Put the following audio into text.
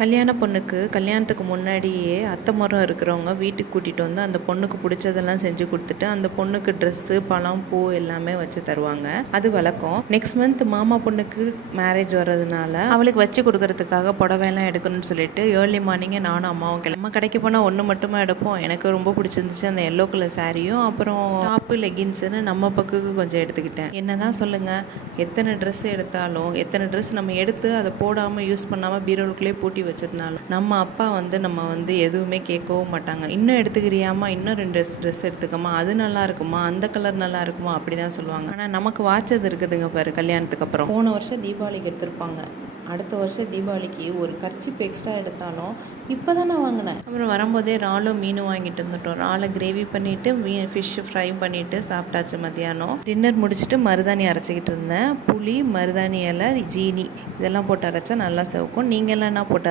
கல்யாண பொண்ணுக்கு கல்யாணத்துக்கு முன்னாடியே அத்தை மரம் இருக்கிறவங்க வீட்டுக்கு கூட்டிகிட்டு வந்து அந்த பொண்ணுக்கு பிடிச்சதெல்லாம் செஞ்சு கொடுத்துட்டு அந்த பொண்ணுக்கு ட்ரெஸ்ஸு பழம் பூ எல்லாமே வச்சு தருவாங்க. அது வழக்கம். நெக்ஸ்ட் மந்த் மாமா பொண்ணுக்கு மேரேஜ் வர்றதுனால அவளுக்கு வச்சு கொடுக்கறதுக்காக புடவையெல்லாம் எடுக்கணும்னு சொல்லிட்டு ஏர்லி மார்னிங்கே நானும் அம்மாவும் நம்ம கடைக்கு போனால் ஒன்று மட்டுமே எடுப்போம். எனக்கு ரொம்ப பிடிச்சிருந்துச்சு அந்த எல்லோ கலர் சாரியும் அப்புறம் டாப்பு லெகின்ஸுன்னு நம்ம பக்குக்கு கொஞ்சம் எடுத்துக்கிட்டேன். என்ன தான் சொல்லுங்கள், எத்தனை ட்ரெஸ் எடுத்தாலும் எத்தனை ட்ரெஸ் நம்ம எடுத்து அதை போடாமல் யூஸ் பண்ணாமல் பீரோலுக்குள்ளே பூட்டி வச்சதுனால நம்ம அப்பா நம்ம எதுவுமே கேட்கவும் மாட்டாங்க. இன்னும் எடுத்துக்கிறியாமா, இன்னும் 2 ட்ரெஸ் எடுத்துக்கமா, அது நல்லா இருக்குமா, அந்த கலர் நல்லா இருக்குமா, அப்படிதான் சொல்லுவாங்க. ஆனால் நமக்கு வாட்சது இருக்குதுங்க பாரு. கல்யாணத்துக்கு அப்புறம் போன வருஷம் தீபாவளிக்கு எடுத்திருப்பாங்க, அடுத்த வருஷம் தீபாவளிக்கு ஒரு கர்ச்சிப் எக்ஸ்ட்ரா எடுத்தாலும் இப்போ தான் நான் வாங்கினேன். அப்புறம் வரும்போதே இறாலும் மீனும் வாங்கிட்டு வந்துட்டோம். இறாலை கிரேவி பண்ணிவிட்டு ஃபிஷ் ஃப்ரை பண்ணிவிட்டு சாப்பிட்டாச்சு. மத்தியானம் டின்னர் முடிச்சுட்டு மருதாணி அரைச்சிக்கிட்டு இருந்தேன். புளி, மருதாணி இலை, ஜீனி இதெல்லாம் போட்டு அரைச்சா நல்லா சிவக்கும். நீங்கள் எல்லாம் என்ன போட்டு